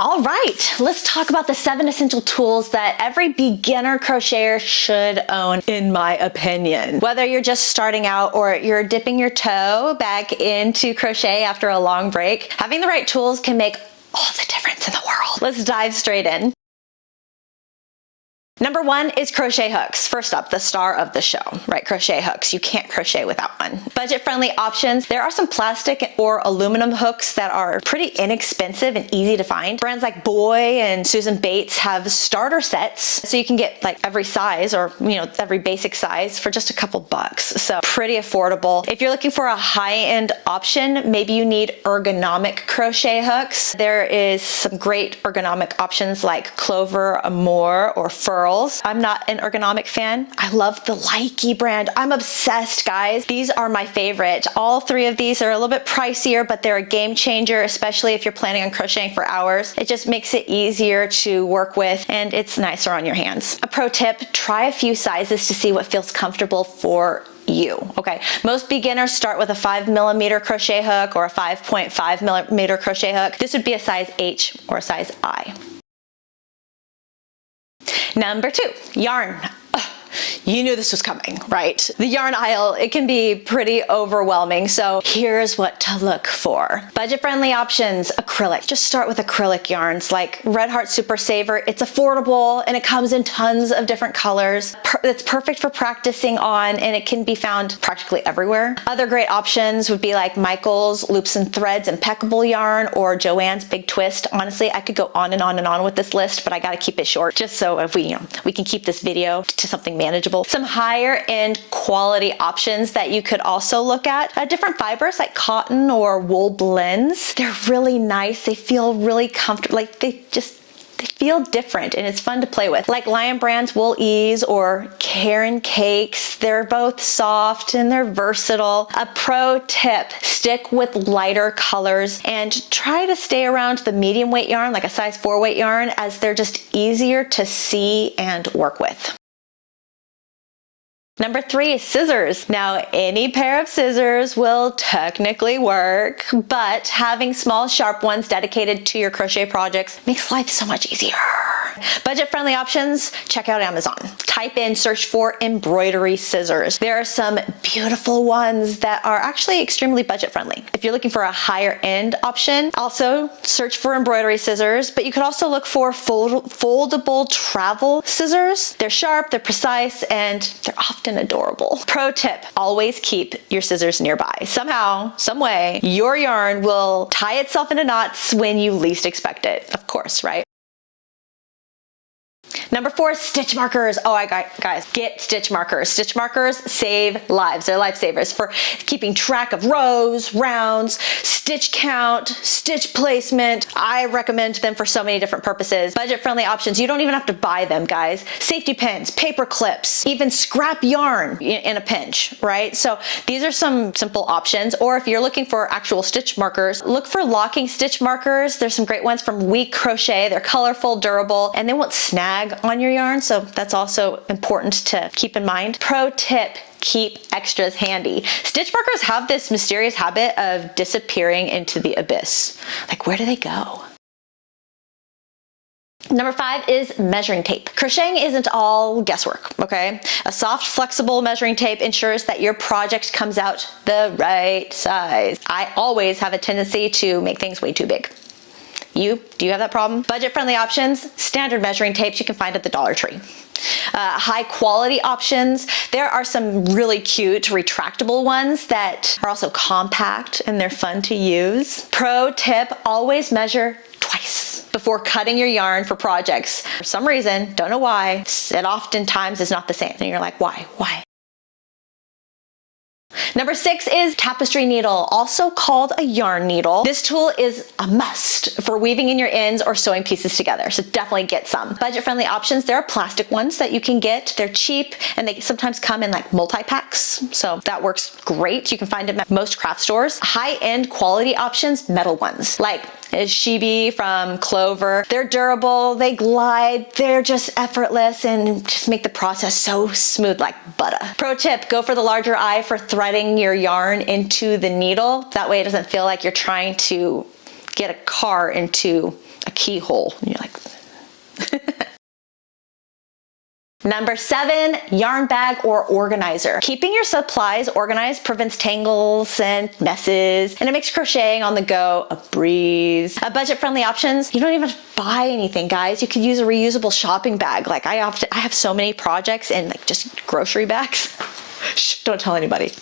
All right, let's talk about the 7 essential tools that every beginner crocheter should own, in my opinion. Whether you're just starting out or you're dipping your toe back into crochet after a long break, having the right tools can make all the difference in the world. Let's dive straight in. Number 1 is crochet hooks. First up, the star of the show, right? Crochet hooks. You can't crochet without one. Budget-friendly options. There are some plastic or aluminum hooks that are pretty inexpensive and easy to find. Brands like Boy and Susan Bates have starter sets, so you can get like every size or, every basic size for just a couple bucks. So pretty affordable. If you're looking for a high-end option, maybe you need ergonomic crochet hooks. There is some great ergonomic options like Clover, Amore, or Furl. I'm not an ergonomic fan. I love the Likey brand. I'm obsessed, guys. These are my favorite. All 3 of these are a little bit pricier, but they're a game changer, especially if you're planning on crocheting for hours. It just makes it easier to work with, and it's nicer on your hands. A pro tip, try a few sizes to see what feels comfortable for you. Okay, most beginners start with a 5mm crochet hook or a 5.5mm crochet hook. This would be a size H or a size I. Number 2, yarn. You knew this was coming, right? The yarn aisle, it can be pretty overwhelming, so here's what to look for. Budget-friendly options, acrylic. Just start with acrylic yarns like Red Heart Super Saver. It's affordable and it comes in tons of different colors. It's perfect for practicing on, and it can be found practically everywhere. Other great options would be like Michael's Loops and Threads Impeccable Yarn or Joann's Big Twist. Honestly, I could go on and on and on with this list, but I gotta keep it short just so if we can keep this video to something manageable. Some higher end quality options that you could also look at. Different fibers like cotton or wool blends. They're really nice. They feel really comfortable. Like they feel different and it's fun to play with. Like Lion Brand's Wool Ease or Karen Cakes. They're both soft and they're versatile. A pro tip, stick with lighter colors and try to stay around the medium weight yarn, like a size 4 weight yarn, as they're just easier to see and work with. Number 3 is scissors. Now, any pair of scissors will technically work, but having small, sharp ones dedicated to your crochet projects makes life so much easier. Budget-friendly options, check out Amazon. Type in, search for embroidery scissors. There are some beautiful ones that are actually extremely budget-friendly. If you're looking for a higher-end option, also search for embroidery scissors, but you could also look for foldable travel scissors. They're sharp, they're precise, and they're often adorable. Pro tip, always keep your scissors nearby. Somehow, some way, your yarn will tie itself into knots when you least expect it. Of course, right? Number 4, stitch markers. Oh, guys, get stitch markers. Stitch markers save lives. They're lifesavers for keeping track of rows, rounds, stitch count, stitch placement. I recommend them for so many different purposes. Budget-friendly options. You don't even have to buy them, guys. Safety pins, paper clips, even scrap yarn in a pinch, right? So these are some simple options. Or if you're looking for actual stitch markers, look for locking stitch markers. There's some great ones from Week Crochet. They're colorful, durable, and they won't snag on your yarn, so that's also important to keep in mind. Pro tip, keep extras handy. Stitch markers have this mysterious habit of disappearing into the abyss. Like, where do they go? Number 5 is measuring tape. Crocheting isn't all guesswork, okay? A soft, flexible measuring tape ensures that your project comes out the right size. I always have a tendency to make things way too big. Do you have that problem? Budget-friendly options, standard measuring tapes you can find at the Dollar Tree. High quality options, there are some really cute retractable ones that are also compact and they're fun to use. Pro tip, always measure twice before cutting your yarn for projects. For some reason, don't know why, it oftentimes is not the same. And you're like, why? Number 6 is Tapestry Needle, also called a yarn needle. This tool is a must for weaving in your ends or sewing pieces together, so definitely get some. Budget-friendly options, there are plastic ones that you can get. They're cheap and they sometimes come in like multi-packs, so that works great. You can find them at most craft stores. High-end quality options, metal ones, like is Shibi from Clover. They're durable, they glide, they're just effortless and just make the process so smooth like butter. Pro tip, go for the larger eye for threading your yarn into the needle. That way it doesn't feel like you're trying to get a car into a keyhole. And you're like, Number 7, yarn bag or organizer. Keeping your supplies organized prevents tangles and messes, and it makes crocheting on the go a breeze. Budget-friendly options, you don't even have to buy anything, guys. You could use a reusable shopping bag. Like I have so many projects in like just grocery bags. Shh, don't tell anybody.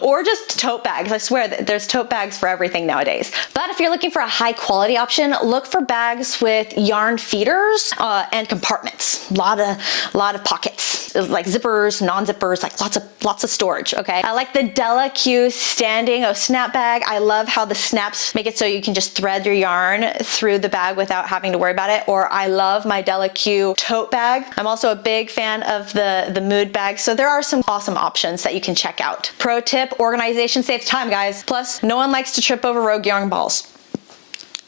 Or just tote bags. I swear that there's tote bags for everything nowadays. But if you're looking for a high quality option, look for bags with yarn feeders and compartments. A lot of pockets, like zippers, non-zippers, like lots of storage. Okay. I like the Della Q standing snap bag. I love how the snaps make it so you can just thread your yarn through the bag without having to worry about it. Or I love my Della Q tote bag. I'm also a big fan of the Mood bag. So there are some awesome options that you can check out. Pro tip, organization saves time, guys. Plus, no one likes to trip over rogue yarn balls.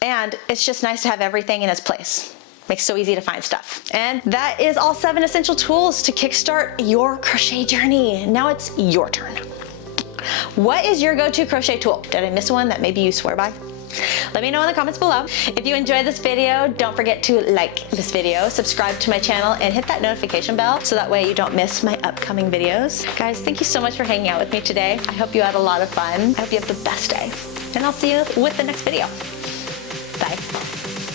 And it's just nice to have everything in its place. Makes it so easy to find stuff. And that is all 7 essential tools to kickstart your crochet journey. Now it's your turn. What is your go-to crochet tool? Did I miss one that maybe you swear by? Let me know in the comments below. If you enjoyed this video, don't forget to like this video, subscribe to my channel, and hit that notification bell so that way you don't miss my upcoming videos. Guys, thank you so much for hanging out with me today. I hope you had a lot of fun. I hope you have the best day. And I'll see you with the next video. Bye.